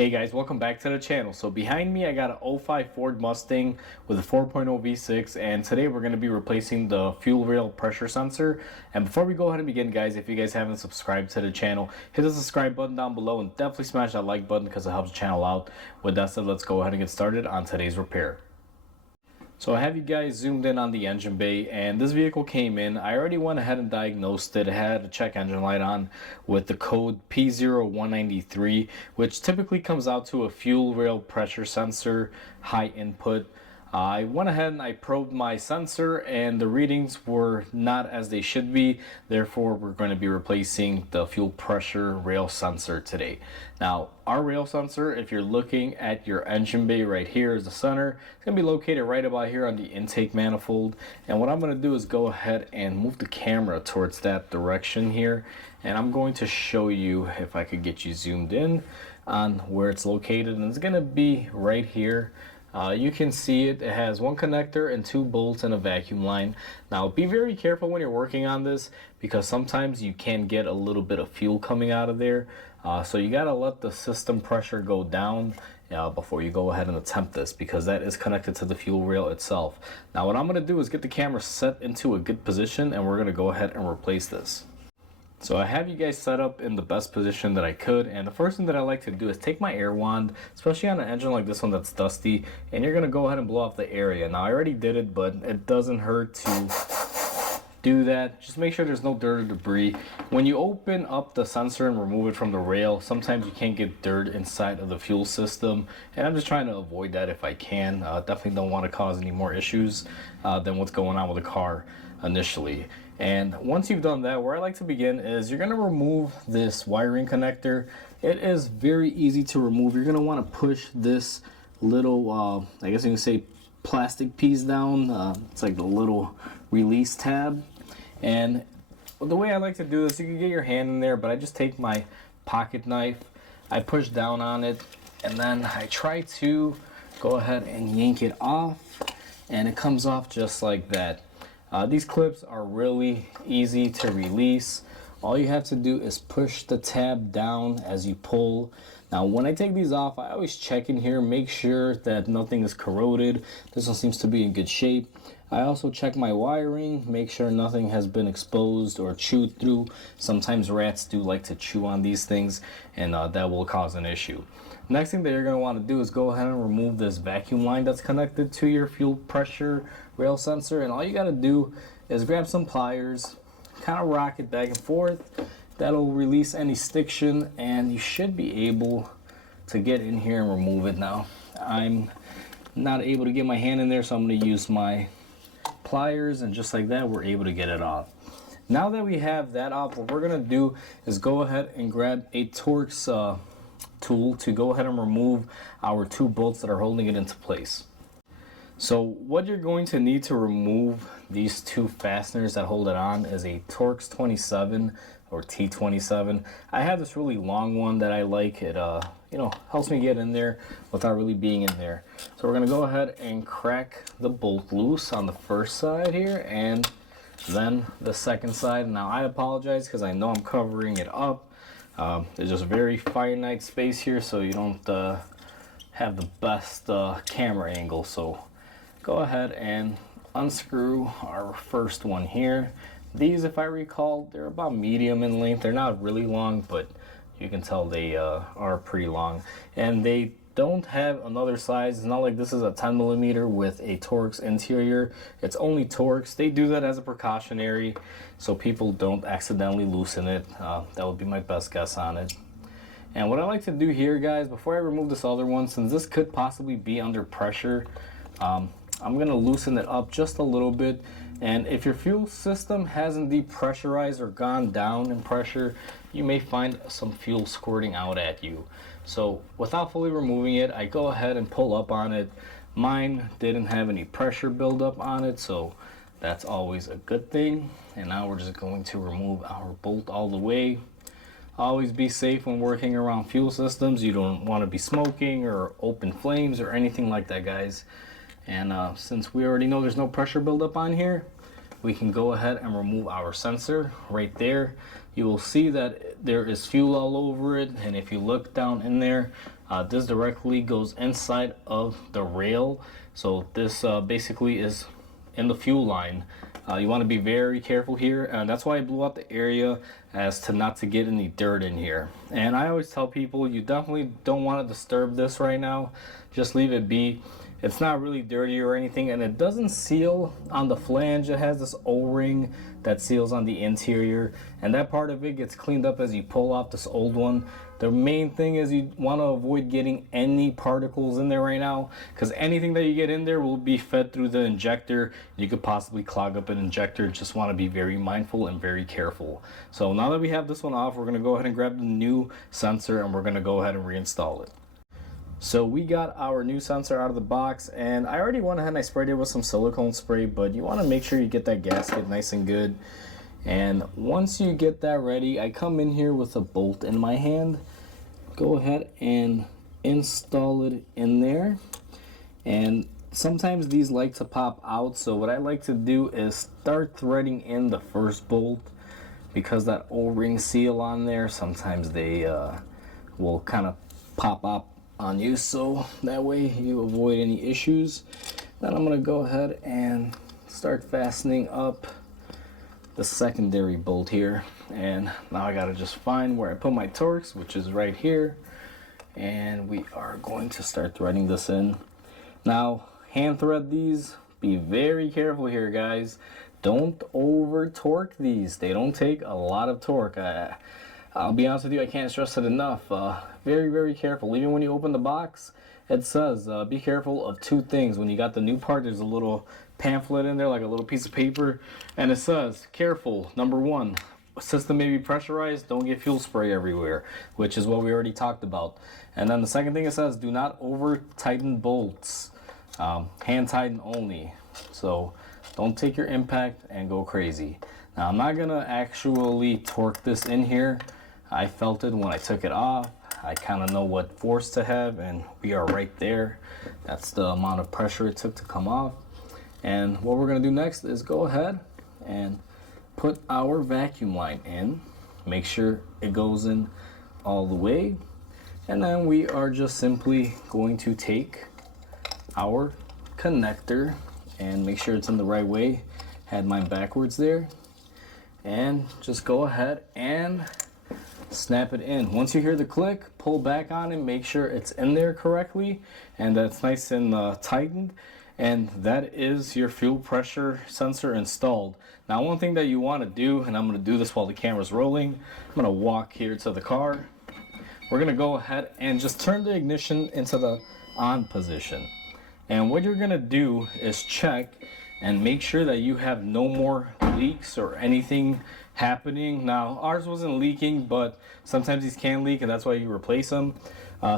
Hey guys, welcome back to the channel. So behind me I got an '05 Ford Mustang with a 4.0 V6, and today we're going to be replacing the fuel rail pressure sensor. And before we go ahead and begin, guys, if you guys haven't subscribed to the channel, hit the subscribe button down below and definitely smash that like button because it helps the channel out. With that said, let's go ahead and get started on today's repair. So I have you guys zoomed in on the engine bay, and this vehicle came in. I already went ahead and diagnosed it. It had a check engine light on with the code P0193, which typically comes out to a fuel rail pressure sensor, high input. I went ahead and I probed my sensor, and the readings were not as they should be. Therefore, we're going to be replacing the fuel pressure rail sensor today. Now, our rail sensor, if you're looking at your engine bay right here is the center, it's going to be located right about here on the intake manifold. And what I'm going to do is go ahead and move the camera towards that direction here. And I'm going to show you, if I could get you zoomed in on where it's located. And it's going to be right here. You can see it has one connector and two bolts and a vacuum line. Now be very careful when you're working on this, because sometimes you can get a little bit of fuel coming out of there. So you got to let the system pressure go down before you go ahead and attempt this, because that is connected to the fuel rail itself. Now what I'm going to do is get the camera set into a good position, and we're going to go ahead and replace this. So I have you guys set up in the best position that I could, and the first thing that I like to do is take my air wand, especially on an engine like this one that's dusty, and you're going to go ahead and blow off the area. Now I already did it, but it doesn't hurt to do that. Just make sure there's no dirt or debris. When you open up the sensor and remove it from the rail, sometimes you can't get dirt inside of the fuel system, and I'm just trying to avoid that if I can. Definitely don't want to cause any more issues than what's going on with the car initially. And once you've done that, where I like to begin is you're going to remove this wiring connector. It is very easy to remove. You're going to want to push this little, I guess you can say, plastic piece down. It's like the little release tab. And the way I like to do this, you can get your hand in there, but I just take my pocket knife, I push down on it, and then I try to go ahead and yank it off, and it comes off just like that. These clips are really easy to release. All you have to do is push the tab down as you pull. Now when I take these off, I always check in here, make sure that nothing is corroded. This one seems to be in good shape. I also check my wiring, make sure nothing has been exposed or chewed through. Sometimes rats do like to chew on these things, and that will cause an issue. Next thing that you're going to want to do is go ahead and remove this vacuum line that's connected to your fuel pressure rail sensor. And all you got to do is grab some pliers, kind of rock it back and forth. That'll release any stiction, and you should be able to get in here and remove it. Now I'm not able to get my hand in there, so I'm going to use my pliers, and just like that we're able to get it off. Now that we have that off, what we're going to do is go ahead and grab a Torx tool to go ahead and remove our two bolts that are holding it into place. So what you're going to need to remove these two fasteners that hold it on is a Torx 27 or T27. I have this really long one that I like. It helps me get in there without really being in there. So we're going to go ahead and crack the bolt loose on the first side here, and then the second side. Now I apologize because I know I'm covering it up. There's just very finite space here, so you don't have the best camera angle. So go ahead and unscrew our first one here. These, if I recall, they're about medium in length. They're not really long, but you can tell they are pretty long. And they don't have another size. It's not like this is a 10mm with a Torx interior. It's only Torx. They do that as a precautionary so people don't accidentally loosen it. That would be my best guess on it. And what I like to do here, guys, before I remove this other one, since this could possibly be under pressure, I'm going to loosen it up just a little bit. And if your fuel system hasn't depressurized or gone down in pressure, you may find some fuel squirting out at you. So without fully removing it, I go ahead and pull up on it. Mine didn't have any pressure buildup on it, so that's always a good thing. And now we're just going to remove our bolt all the way. Always be safe when working around fuel systems. You don't want to be smoking or open flames or anything like that, guys. And since we already know there's no pressure buildup on here, we can go ahead and remove our sensor right there. You will see that there is fuel all over it, and if you look down in there, This directly goes inside of the rail, so this basically is in the fuel line. You want to be very careful here, and that's why I blew out the area as to not to get any dirt in here. And I always tell people, you definitely don't want to disturb this right now. Just leave it be. It's not really dirty or anything, and it doesn't seal on the flange. It has this O-ring that seals on the interior, and that part of it gets cleaned up as you pull off this old one. The main thing is you want to avoid getting any particles in there right now, because anything that you get in there will be fed through the injector. You could possibly clog up an injector. Just want to be very mindful and very careful. So now that we have this one off, we're going to go ahead and grab the new sensor, and we're going to go ahead and reinstall it. So we got our new sensor out of the box, and I already went ahead and I sprayed it with some silicone spray, but you want to make sure you get that gasket nice and good. And once you get that ready, I come in here with a bolt in my hand. Go ahead and install it in there. And sometimes these like to pop out, so what I like to do is start threading in the first bolt, because that O-ring seal on there, sometimes they will kind of pop up on you, so that way you avoid any issues. Then I'm going to go ahead and start fastening up the secondary bolt here, and now I got to just find where I put my Torx, which is right here, and we are going to start threading this in. Now hand thread these. Be very careful here, guys. Don't over torque these. They don't take a lot of torque. I'll be honest with you, I can't stress it enough. Very careful. Even when you open the box, it says be careful of two things. When you got the new part, there's a little pamphlet in there, like a little piece of paper, and it says, careful, number one, system may be pressurized, don't get fuel spray everywhere, which is what we already talked about. And then the second thing it says, do not over tighten bolts, hand tighten only. So don't take your impact and go crazy. Now I'm not gonna actually torque this in here. I felt it when I took it off. I kind of know what force to have, and we are right there. That's the amount of pressure it took to come off. And what we're gonna do next is go ahead and put our vacuum line in. Make sure it goes in all the way. And then we are just simply going to take our connector and make sure it's in the right way. Had mine backwards there. And just go ahead and snap it in. Once you hear the click, pull back on it, make sure it's in there correctly and that's nice and tightened. And that is your fuel pressure sensor installed. Now one thing that you want to do, and I'm going to do this while the camera's rolling, I'm going to walk here to the car. We're going to go ahead and just turn the ignition into the on position. And what you're going to do is check and make sure that you have no more leaks or anything happening. Now ours wasn't leaking, but sometimes these can leak, and that's why you replace them.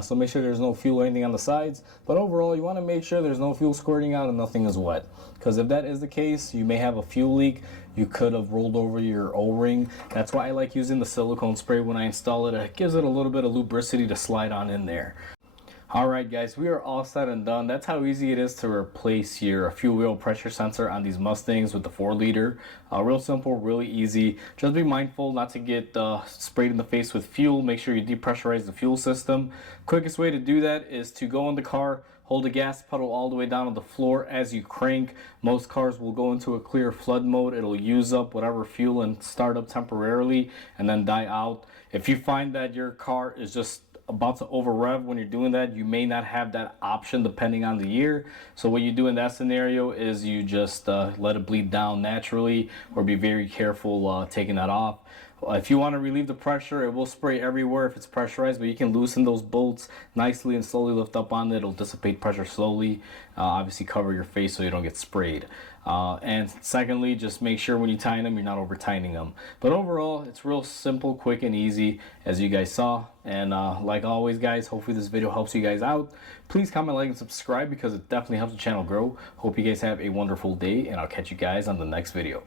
So make sure there's no fuel or anything on the sides, but overall you want to make sure there's no fuel squirting out and nothing is wet, because if that is the case, you may have a fuel leak. You could have rolled over your O-ring. That's why I like using the silicone spray when I install it. It gives it a little bit of lubricity to slide on in there. Alright guys, we are all set and done. That's how easy it is to replace your fuel wheel pressure sensor on these Mustangs with the 4-liter. Real simple, really easy. Just be mindful not to get sprayed in the face with fuel. Make sure you depressurize the fuel system. Quickest way to do that is to go in the car, hold the gas pedal all the way down to the floor as you crank. Most cars will go into a clear flood mode. It'll use up whatever fuel and start up temporarily and then die out. If you find that your car is just about to over rev when you're doing that, you may not have that option depending on the year. So what you do in that scenario is you just let it bleed down naturally, or be very careful taking that off. If you want to relieve the pressure, it will spray everywhere if it's pressurized, but you can loosen those bolts nicely and slowly lift up on it. It'll dissipate pressure slowly. Obviously cover your face so you don't get sprayed. And secondly, just make sure when you tighten them, you're not over tightening them. But overall, it's real simple, quick, and easy, as you guys saw. And like always, guys, hopefully this video helps you guys out. Please comment, like, and subscribe, because it definitely helps the channel grow. Hope you guys have a wonderful day, and I'll catch you guys on the next video.